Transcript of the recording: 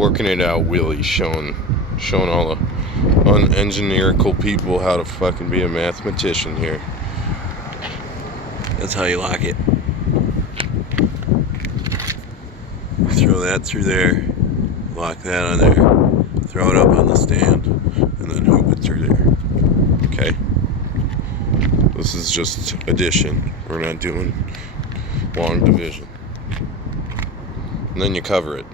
working it out wheelie, showing all the unengineerical people how to fucking be a mathematician here. That's how you lock it. Throw that through there, lock that on there, throw it up on the stand, and then hoop it through there. Okay? This is just addition. We're not doing long division. And then you cover it.